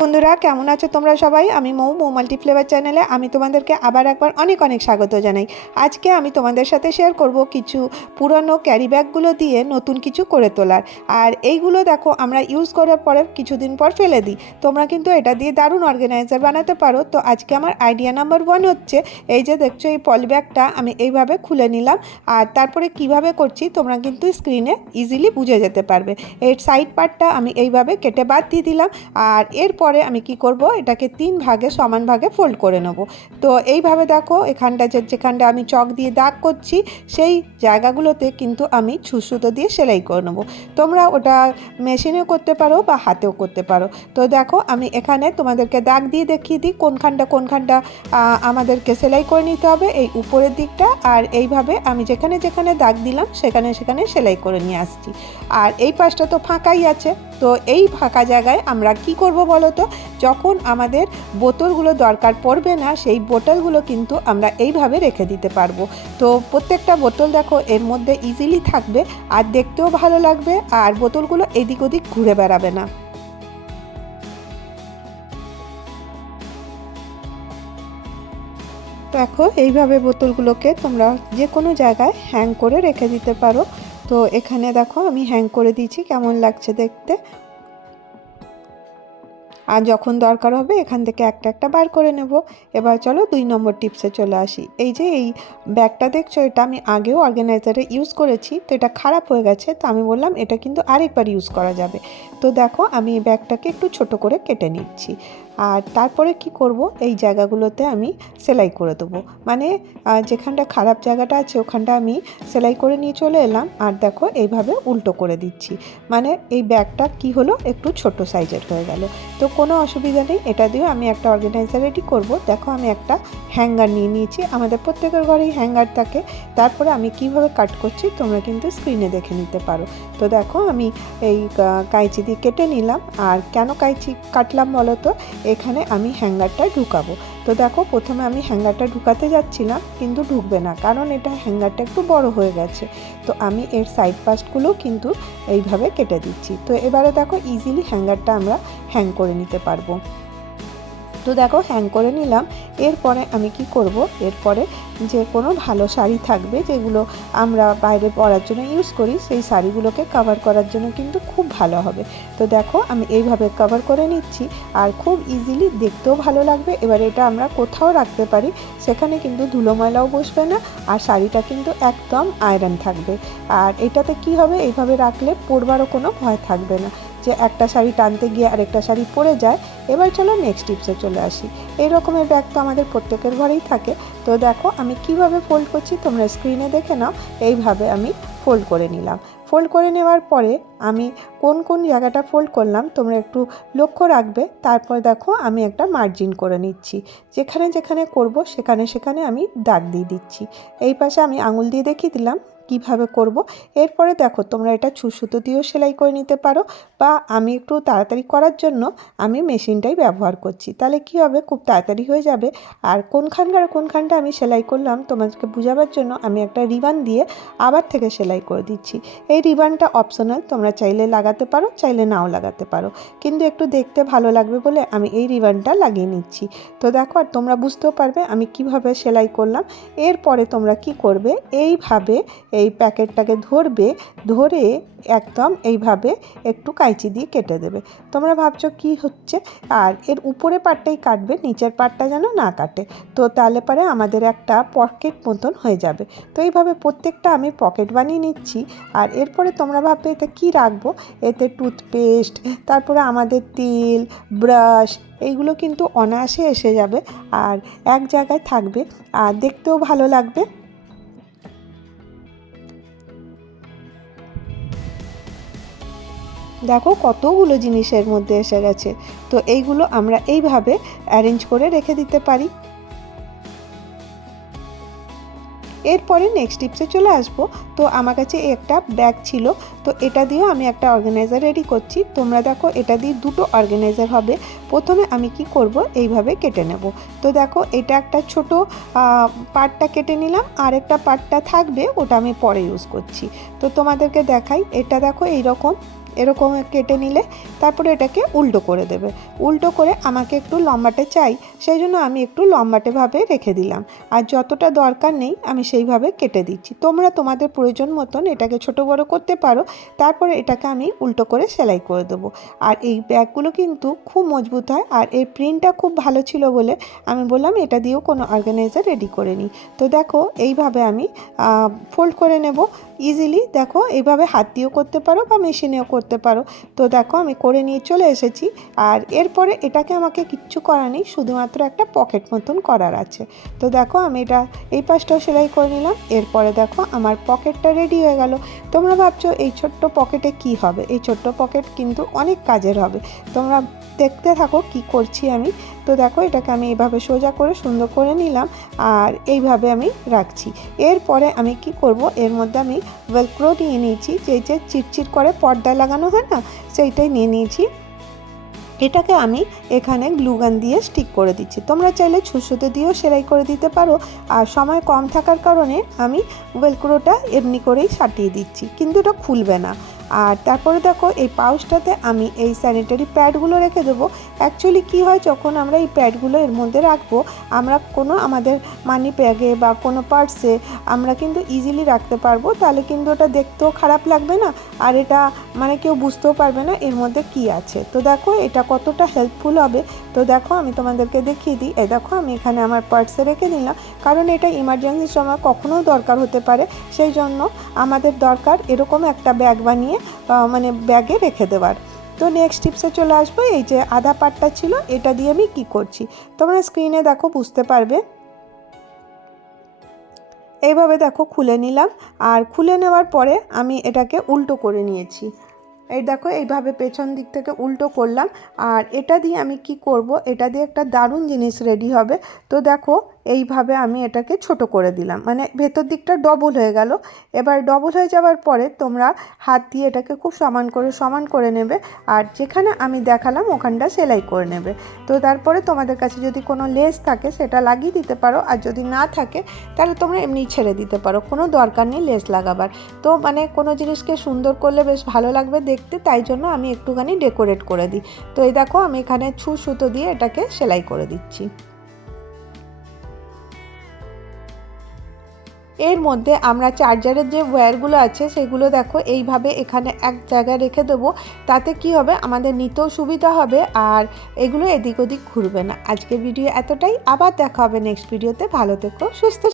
বন্ধুরা, কেমন আছো তোমরা সবাই? আমি মৌ মৌ মাল্টি ফ্লেভার চ্যানেলে আমি তোমাদেরকে আবার একবার অনেক অনেক স্বাগত জানাই। আজকে আমি তোমাদের সাথে শেয়ার করব কিছু পুরনো ক্যারি ব্যাগগুলো দিয়ে নতুন কিছু করে তোলার। আর এইগুলো দেখো, আমরা ইউজ করার পরে কিছুদিন পর ফেলে দিই। তোমরা কিন্তু এটা দিয়ে দারুণ অর্গানাইজার বানাতে পারো। তো আজকে আমার আইডিয়া নাম্বার ওয়ান হচ্ছে, এই যে দেখছ, এই পলি ব্যাগটা আমি এইভাবে খুলে নিলাম। আর তারপরে কীভাবে করছি, তোমরা কিন্তু স্ক্রিনে ইজিলি বুঝে যেতে পারবে। এর সাইড পার্টটা আমি এইভাবে কেটে বাদ দিয়ে দিলাম। আর এরপরে আমি কি করব? এটাকে তিন ভাগে সমান ভাগে ফোল্ড করে নেব। তো এইভাবে দেখো, এখানটা যে, যেখানটা আমি চক দিয়ে দাগ করছি, সেই জায়গাগুলোতে কিন্তু আমি ছুসুতো দিয়ে সেলাই করে নেব। তোমরা ওটা মেশিনে করতে পারো বা হাতেও করতে পারো। তো দেখো, আমি এখানে তোমাদেরকে দাগ দিয়ে দেখিয়ে দিই, কোনখানটা কোনখানটা আমাদেরকে সেলাই করে নিতে হবে এই উপরের দিকটা। আর এইভাবে আমি যেখানে যেখানে দাগ দিলাম, সেখানে সেখানে সেলাই করে নিয়ে আসছি। আর এই পাশটা তো ফাঁকাই আছে। তো এই ফাঁকা জায়গায় আমরা কি করব বলো তো? যখন আমাদের বোতলগুলো দরকার পড়বে না, সেই বোতলগুলো কিন্তু আমরা এইভাবে রেখে দিতে পারব। তো প্রত্যেকটা বোতল দেখো, এর মধ্যে ইজিলি থাকবে, আর দেখতেও ভালো লাগবে, আর বোতলগুলো এদিক ওদিক ঘুরে বেড়াবে না। দেখো, এইভাবে বোতলগুলোকে তোমরা যে কোনো জায়গায় হ্যাং করে রেখে দিতে পারো। তো এখানে দেখো আমি হ্যাং করে দিয়েছি, কেমন লাগছে দেখতে। আর যখন দরকার হবে এখান থেকে একটা একটা বার করে নেব। এবার চলো দুই নম্বর টিপসে চলে আসি। এই যে এই ব্যাগটা দেখছ, এটা আমি আগেও অর্গানাইজারে ইউজ করেছি, তো এটা খারাপ হয়ে গেছে, তো আমি বললাম এটা কিন্তু আরেকবার ইউজ করা যাবে। তো দেখো আমি এই ব্যাগটাকে একটু ছোট করে কেটে নিচ্ছি। আর তারপরে কি করব? এই জায়গাগুলোতে আমি সেলাই করে দেবো। মানে যেখানটা খারাপ জায়গাটা আছে, ওখানটা আমি সেলাই করে নিয়ে চলে এলাম। আর দেখো, এইভাবে উল্টো করে দিচ্ছি। মানে এই ব্যাগটা কি হলো? একটু ছোট সাইজের হয়ে গেল। তো কোনো অসুবিধা নেই। এটা দিয়েও আমি একটা অর্গানাইজার রেডি করব। দেখো, আমি একটা হ্যাঙ্গার নিয়ে নিয়েছি। আমাদের প্রত্যেকের ঘরেই হ্যাঙ্গার থাকে। তারপরে আমি কীভাবে কাট করছি, তোমরা কিন্তু স্ক্রিনে দেখে নিতে পারো। তো দেখো, আমি এই কাঁচি দিয়ে কেটে নিলাম। আর কেন কাঁচি কাটলাম বলো তো? এখানে আমি হ্যাঙ্গারটা ঢুকাবো। তো দেখো, প্রথমে আমি হ্যাঙ্গারটা ঢুকাতে যাচ্ছিলাম কিন্তু ঢুকবে না, কারণ এটা হ্যাঙ্গারটা একটু বড় হয়ে গেছে। তো আমি এর সাইড পাস্টগুলো কিন্তু এইভাবে কেটে দিচ্ছি। তো এবারে দেখো ইজিলি হ্যাঙ্গারটা আমরা হ্যাং করে নিতে পারব। তো দেখো হ্যাং করে নিলাম। এরপরে আমি কি করব? এরপরে যে কোনো ভালো শাড়ি থাকবে যেগুলো আমরা বাইরে পরার জন্য ইউজ করি, সেই শাড়িগুলোকে কভার করার জন্য কিন্তু খুব ভালো হবে। তো দেখো আমি এইভাবে কভার করে নিচ্ছি আর খুব ইজিলি দেখতেও ভালো লাগবে। এবার এটা আমরা কোথাও রাখতে পারি, সেখানে কিন্তু ধুলো ময়লাও বসবে না আর শাড়িটা কিন্তু একদম আয়রন থাকবে। আর এটাতে কি হবে? এইভাবে রাখলে পরবারও কোনো ভয় থাকবে না। যে একটা শাড়ি টানতে গিয়ে আরেকটা শাড়ি পরে যায়, এবার চলো নেক্সট টিপসে চলে আসি। এই রকমের ব্যাগ তো আমাদের প্রত্যেকের ঘরেই থাকে। তো দেখো, আমি কীভাবে ফোল্ড করছি তোমরা স্ক্রিনে দেখে নাও। এইভাবে আমি ফোল্ড করে নিলাম। ফোল্ড করে নেওয়ার পরে আমি কোন কোন জায়গাটা ফোল্ড করলাম, তোমরা একটু লক্ষ্য রাখবে। তারপর দেখো, আমি একটা মার্জিন করে নিচ্ছি। যেখানে যেখানে করব, সেখানে সেখানে আমি দাগ দিয়ে দিচ্ছি। এই পাশে আমি আঙুল দিয়ে দেখিয়ে দিলাম। কীভাবে করব? এরপরে দেখো, তোমরা এটা ছুসুতো দিয়েও সেলাই করে নিতে পারো বা আমি একটু তাড়াতাড়ি করার জন্য আমি মেশিনটাই ব্যবহার করছি। তাহলে কি হবে? খুব তাড়াতাড়ি হয়ে যাবে। আর কোনখানকার কোনখানটা আমি সেলাই করলাম তোমাদেরকে বোঝাবার জন্য আমি একটা রিবান দিয়ে আবার থেকে সেলাই করে দিচ্ছি। এই রিবানটা অপশনাল তোমরা চাইলে লাগাতে পারো, চাইলে নাও লাগাতে পারো। কিন্তু একটু দেখতে ভালো লাগবে বলে আমি এই রিবানটা লাগিয়ে নিচ্ছি। তো দেখো, আর তোমরা বুঝতেও পারবে আমি কীভাবে সেলাই করলাম। এরপরে তোমরা কি করবে? এইভাবে এই প্যাকেটটাকে ধরবে, ধরে একদম এইভাবে একটু কাঁচি দিয়ে কেটে দেবে। তোমরা ভাবছ কি হচ্ছে? আর এর উপরে পাটটাই কাটবে, নিচের পাটটা যেন না কাটে। তো তাহলে পরে আমাদের একটা পকেট মতন হয়ে যাবে। তো এইভাবে প্রত্যেকটা আমি পকেট বানিয়ে নিচ্ছি। আর এরপরে তোমরা ভাববে এতে কী রাখব? এতে টুথপেস্ট, তারপরে আমাদের তেল, ব্রাশ, এইগুলো কিন্তু অনায়াসে এসে যাবে। আর এক জায়গায় থাকবে। আর দেখতেও ভালো লাগবে। দেখো কতগুলো জিনিসের মধ্যে এসে গেছে। তো এইগুলো আমরা এইভাবে অ্যারেঞ্জ করে রেখে দিতে পারি। এরপরে নেক্সট টিপসে চলে আসব। তো আমার কাছে একটা ব্যাগ ছিল। তো এটা দিয়েও আমি একটা অর্গানাইজার রেডি করছি। তোমরা দেখো এটা দিয়ে দুটো অর্গানাইজার হবে। প্রথমে আমি কি করব? এইভাবে কেটে নেব। তো দেখো এটা একটা ছোট পার্টটা কেটে নিলাম। আর একটা পার্টটা থাকবে, ওটা আমি পরে ইউজ করছি। তো তোমাদেরকে দেখাই। এটা দেখো এইরকম। এরকম কেটে নিলে তারপরে এটাকে উল্টো করে দেবে। উল্টো করে আমাকে একটু লম্বাটে চাই, সেই জন্য আমি একটু লম্বাটেভাবে রেখে দিলাম। আর যতটা দরকার নেই, আমি সেইভাবে কেটে দিচ্ছি। তোমরা তোমাদের প্রয়োজন মতন এটাকে ছোট বড় করতে পারো, তারপরে এটাকে আমি উল্টো করে সেলাই করে দেবো। আর এই ব্যাগগুলো কিন্তু খুব মজবুত হয়, আর এর প্রিন্টটা খুব ভালো ছিল বলে আমি বললাম, এটা দিয়েও কোনো অর্গানাইজার রেডি করে নিই। তো দেখো, এইভাবে আমি ফোল্ড করে নেব। ইজিলি দেখো, এইভাবে হাত দিয়েও করতে পারো বা মেশিনেও করতে পারো। তো দেখো আমি করে নিয়ে চলে এসেছি। আর এরপরে এটাকে আমাকে কিচ্ছু করা নেই, শুধুমাত্র একটা পকেট মতন করার আছে। তো দেখো আমি এটা, এই পাশটাও সেলাই করে নিলাম। এরপরে দেখো আমার পকেটটা রেডি হয়ে গেল। তোমরা ভাবছ এই ছোট্ট পকেটে কি হবে? এই ছোট্ট পকেট কিন্তু অনেক কাজের হবে। তোমরা দেখতে থাকো কি করছি আমি। তো দেখো এটাকে আমি এইভাবে সোজা করে সুন্দর করে নিলাম আর এইভাবে আমি রাখছি। এরপরে আমি কি করব? এর মধ্যে আমি ওয়েলক্রো নিয়ে নিয়েছি যে যে চিটচিট করে পর্দায় লাগানো হয় না, সেইটাই নিয়ে নিয়েছি। এটাকে আমি এখানে গ্লুগান দিয়ে স্টিক করে দিচ্ছি। তোমরা চাইলে ছুসুতে দিয়েও সেলাই করে দিতে পারো। আর সময় কম থাকার কারণে আমি ওয়েলক্রোটা এমনি করেই সাটিয়ে দিচ্ছি, কিন্তু এটা খুলবে না। আর তারপরে দেখো, এই পাউচটাতে আমি এই স্যানিটারি প্যাডগুলো রেখে দেবো। অ্যাকচুয়ালি কি হয়, যখন আমরা এই প্যাডগুলো এর মধ্যে রাখব, আমরা কোনো আমাদের মানি ব্যাগে বা কোনো পার্সে আমরা কিন্তু ইজিলি রাখতে পারব। তাহলে কিন্তু ওটা দেখতেও খারাপ লাগবে না, আর এটা মানে কেউ বুঝতেও পারবে না এর মধ্যে কি আছে। তো দেখো, এটা কতটা হেল্পফুল হবে। তো দেখো, আমি তোমাদেরকে দেখিয়ে দিই। এ দেখো, আমি এখানে আমার পার্সে রেখে দিলাম। কারণ এটা ইমার্জেন্সির সময় কখনোও দরকার হতে পারে। সেই জন্য আমাদের দরকার এরকম একটা ব্যাগ বানিয়ে মানে ব্যাগে রেখে দেওয়ার। তো নেক্সট টিপসে চলে আসব, এই যে আধা পাটটা ছিল, এটা দিয়ে আমি কি করছি? তোমরা স্ক্রিনে দেখো, বুঝতে পারবে। এইভাবে দেখো, খুলে নিলাম। আর খুলে নেওয়ার পরে আমি এটাকে উল্টো করে নিয়েছি। এই দেখো, এইভাবে পেছন দিক থেকে উল্টো করলাম। আর এটা দিয়ে আমি কি করব? এটা দিয়ে একটা দারুণ জিনিস রেডি হবে। তো দেখো, এইভাবে আমি এটাকে ছোট করে দিলাম। মানে ভেতর দিকটা ডবল হয়ে গেল। এবার ডবল হয়ে যাওয়ার পরে তোমরা হাত দিয়ে এটাকে খুব সমান করে সমান করে নেবে। আর যেখানে আমি দেখালাম, ওখানটা সেলাই করে নেবে। তো তারপরে তোমাদের কাছে যদি কোনো লেস থাকে, সেটা লাগিয়ে দিতে পারো। আর যদি না থাকে, তাহলে তোমরা এমনি ছেড়ে দিতে পারো। কোনো দরকার নেই লেস লাগাবার। তো মানে কোনো জিনিসকে সুন্দর করলে বেশ ভালো লাগবে। দেখতে, তাই জন্য আমি একটুখানি ডেকোরেট করে দিই। তো এই দেখো, আমি এখানে ছু সুতো দিয়ে এটাকে সেলাই করে দিচ্ছি। এর মধ্যে আমরা চার্জারের যে ওয়্যারগুলো আছে, সেগুলো দেখো, এইভাবে এখানে এক জায়গায় রেখে দেবো। তাতে কি হবে? আমাদের নিতেও সুবিধা হবে, আর এগুলো এদিক ওদিক ঘুরবে না। আজকের ভিডিও এতটাই। আবার দেখা হবে নেক্সট ভিডিওতে ভালো থেকো, সুস্থ